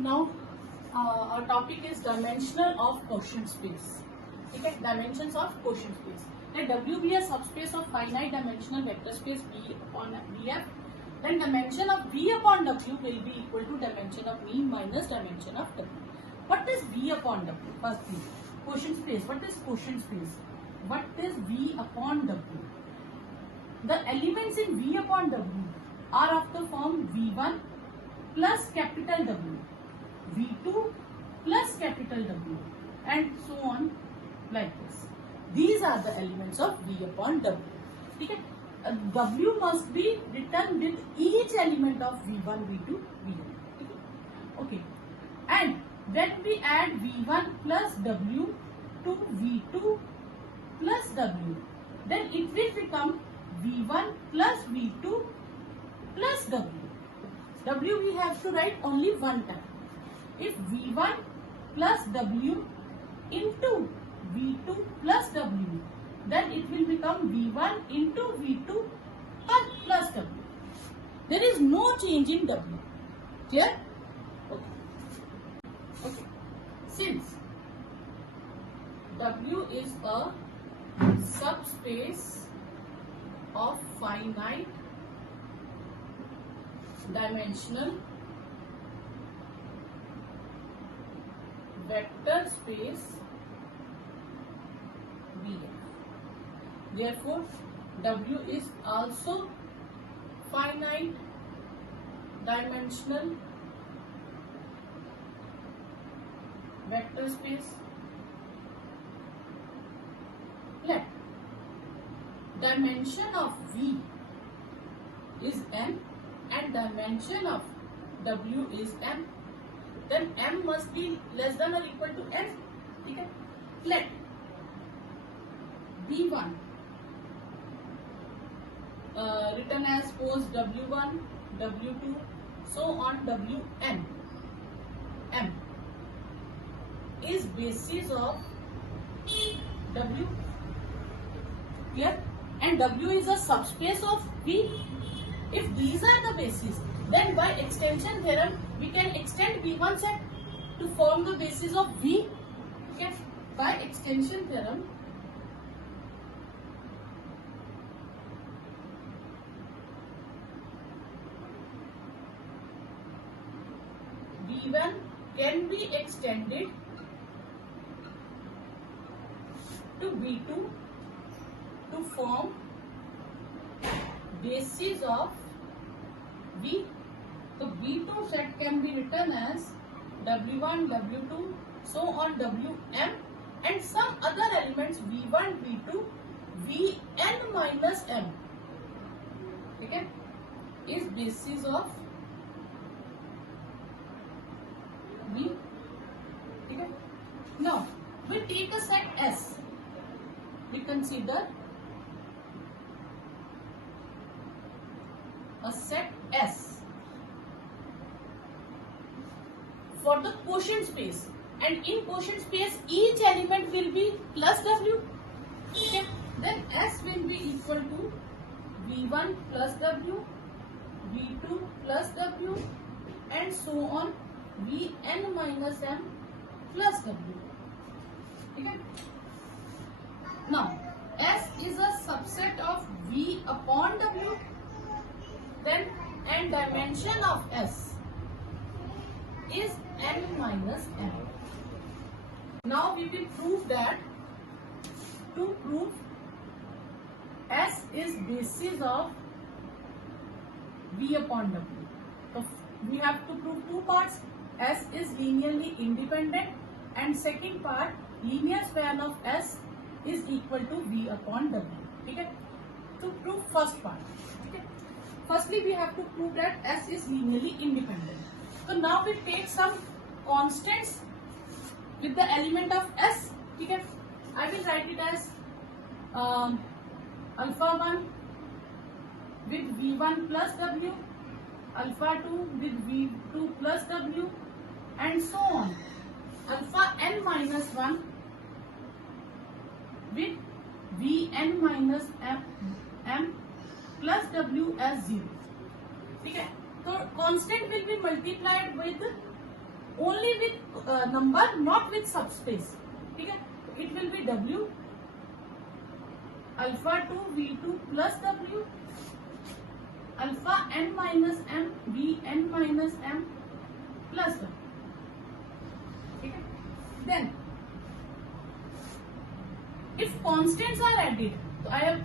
Now our topic is dimensional of quotient space. Okay, dimensions of quotient space. Let W be a subspace of finite dimensional vector space V upon Vf. Then dimension of V upon W will be equal to dimension of V minus dimension of W. What is V upon W? First thing, quotient space. What is quotient space? What is V upon W? The elements in V upon W are of the form V1 plus capital W, V2 plus capital W, and so on like this. These are the elements of V upon W. Okay? W must be written with each element of V1, V2, V1. Okay. And then we add V1 plus W to V2 plus W. Then it will become V1 plus V2 plus W. W we have to write only one time. If V1 plus W into V2 plus W, then it will become V1 into V2 plus W. There is no change in W. Clear? Okay. Since W is a subspace of finite dimensional vector space BF. Therefore, W is also finite dimensional vector space. Let dimension of V is n and dimension of W is m. Then m must be less than or equal to n. Okay? Let B1 written as suppose W1, W2, so on Wn. M is basis of W. Clear? And W is a subspace of V. If these are the bases, then by extension theorem we can extend V1 set to form the basis of V. Okay? By extension theorem, V1 can be extended to V2 to form basis of V. So V2 set can be written as W1, W2, so on Wm, and some other elements V1, V2, Vn minus m. Okay, is basis of V. Okay. Now we take a set S. We consider a set S for the quotient space, and in quotient space each element will be plus W. Okay. Then S will be equal to V1 plus W, V2 plus W, and so on Vn minus m plus W. Okay. Now S is a subset of V upon W. Then and dimension of S is n minus m. Now we will prove that to prove S is basis of V upon W. So we have to prove two parts. S is linearly independent, and second part, linear span of S is equal to V upon W. Okay? To prove first part. Okay? Firstly, we have to prove that S is linearly independent. So now we take some constants with the element of S. Okay? I will write it as alpha 1 with V1 plus W, alpha 2 with V2 plus W, and so on. Alpha n minus 1 with Vn minus m plus W as 0. Okay. So constant will be multiplied with only with number, not with subspace. ठीक है, it will be W alpha 2 V2 plus W alpha n minus m V n minus m plus W. ठीक है, then if constants are added, so I have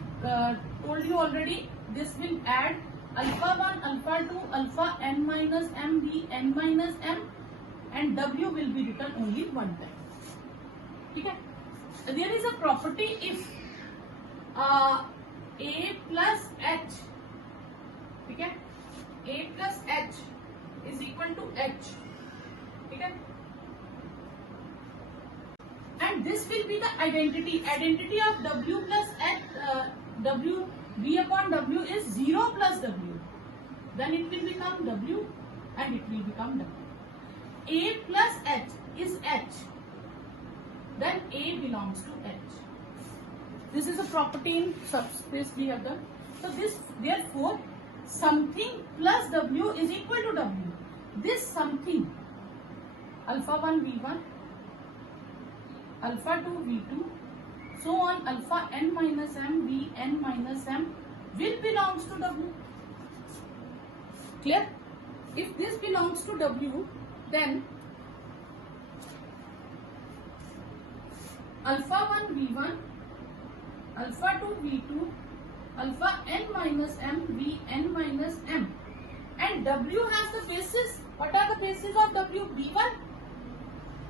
told you already, this will add alpha 1, alpha 2, alpha n minus m V n minus m, and W will be written only one time. ठीक है, there is a property if A plus H, ठीक है, A plus H is equal to H, ठीक है, and this will be the identity of W plus H, W V upon W is 0 plus W, then it will become W and it will become W. A plus H is H, then A belongs to H. This is a property in subspace we have done. So this, therefore, something plus W is equal to W. This something, alpha 1 V1, alpha 2 V2, so on alpha n minus m V n minus m will belongs to W. Clear? If this belongs to W, then alpha 1 V1, alpha 2 V2, alpha n minus m V n minus m, and W has the basis. What are the bases of W? V1.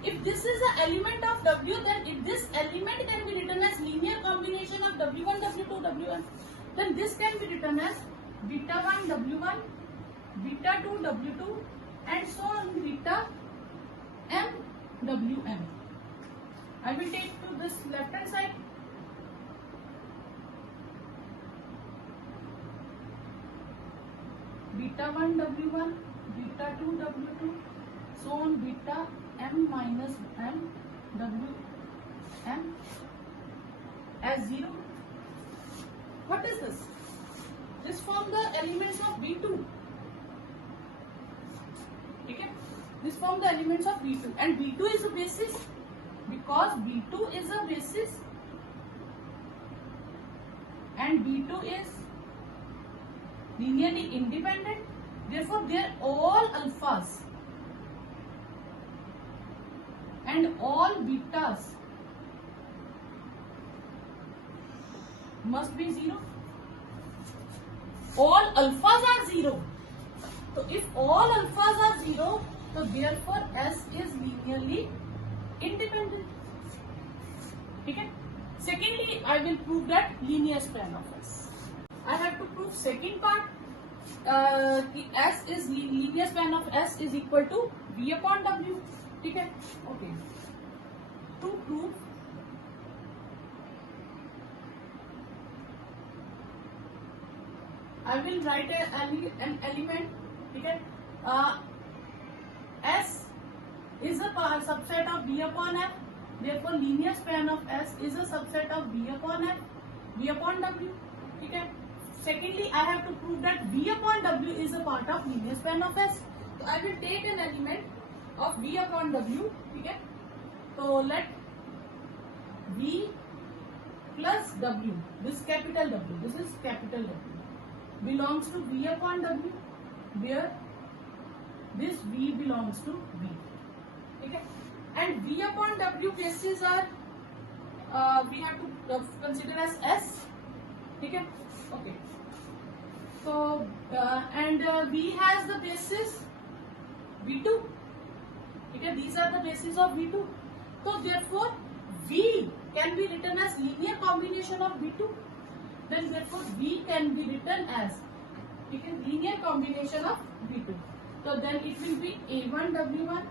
If this is the element of W, then if this element can be written as linear combination of W1, W2, W1, then this can be written as beta 1 W1, beta 2 W2, and so on beta m Wm. I will take to this left hand side. Beta 1 W1, beta 2 W2, so on beta m minus m Wm as 0. What is this? This form the elements of V2. Okay? This form the elements of V2, and V2 is a basis because V2 is a basis and V2 is linearly independent. Therefore, they are all alphas and all betas must be 0. All alphas are 0. So if all alphas are 0, so therefore S is linearly independent. Okay? Secondly, I will prove that linear span of S. I have to prove second part. S is linear span of S is equal to V upon W. Okay? Okay. To prove I will write an element. Okay? S is a subset of V upon F. Therefore, linear span of S is a subset of V upon F, V upon W. Okay? Secondly, I have to prove that V upon W is a part of linear span of S. So, I will take an element of V upon W. Okay? So, let V plus W, this capital W, this is capital W, belongs to V upon W, where this V belongs to V. Okay? And V upon W bases are, we have to consider as S. Okay? Okay. So, and V has the basis V2. Okay? These are the bases of V2. So, therefore, V can be written as linear combination of V2. Then, therefore, V can be written as linear combination of V2. So, then it will be A1 W1,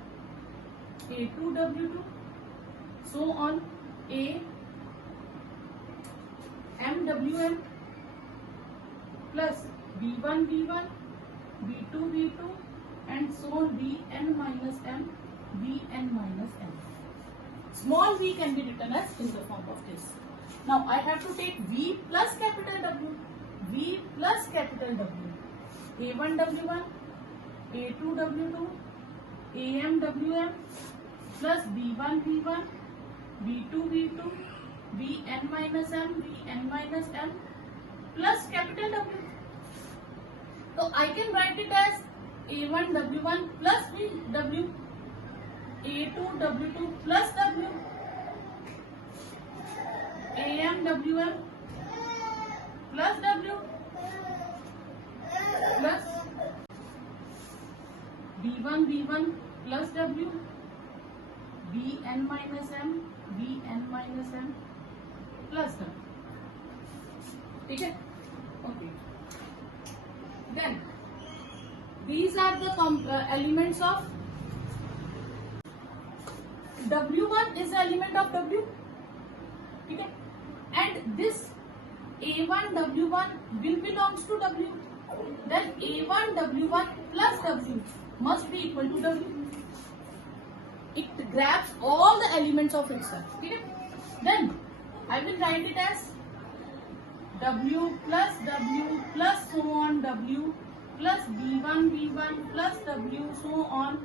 A2 W2, so on A M Wm plus V1 V1, V2 V2, and so on Vn minus m, Vn minus m. Small v can be written as in the form of this. Now I have to take V plus capital W, V plus capital W, A1 W1, A2 W2, AM WM plus B1 V1, B2 V2, Vn minus M, Vn minus M plus capital W. So I can write it as A1 W1 plus W, A2 W2 plus W, AM WM plus W plus B1 V1 plus W, Vn minus M, Vn minus M plus W. Okay? Okay. Then these are the elements of W1 is the element of W. Okay? And this A1 W1 will belongs to W. Then A1 W1 plus W must be equal to W. It grabs all the elements of itself. Okay? Then I will write it as W plus so on W plus B1 V1 plus W so on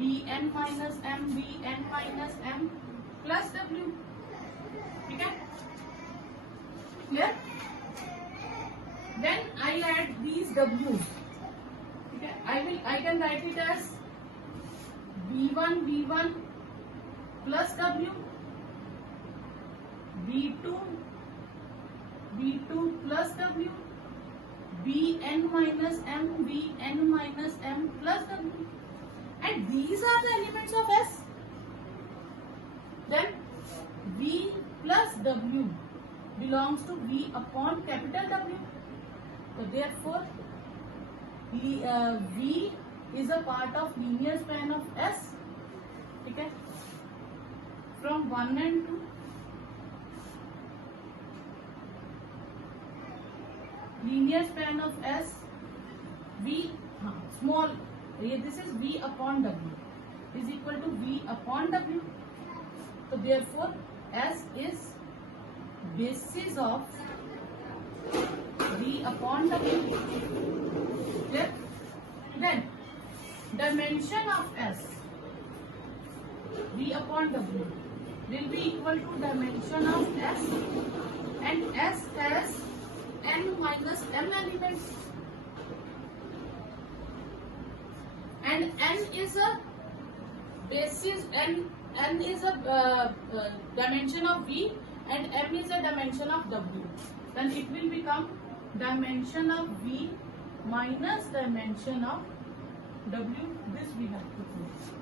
Vn minus M plus W. Okay? Clear? Then I'll add these W's. Okay? I can write it as B1 V1 plus W, B2 plus W, Vn minus M plus W. And these are the elements of S. Then V plus W belongs to V upon capital W. So therefore, V is a part of linear span of S. Okay? From 1 and 2. Linear span of S, V small, this is V upon W is equal to V upon W. So therefore S is basis of V upon W. Clear? Then dimension of S, V upon W will be equal to dimension of S, and S has N minus M elements, and N is a basis, N is a dimension of V, and M is a dimension of W. Then it will become dimension of V minus dimension of W. This we have to prove.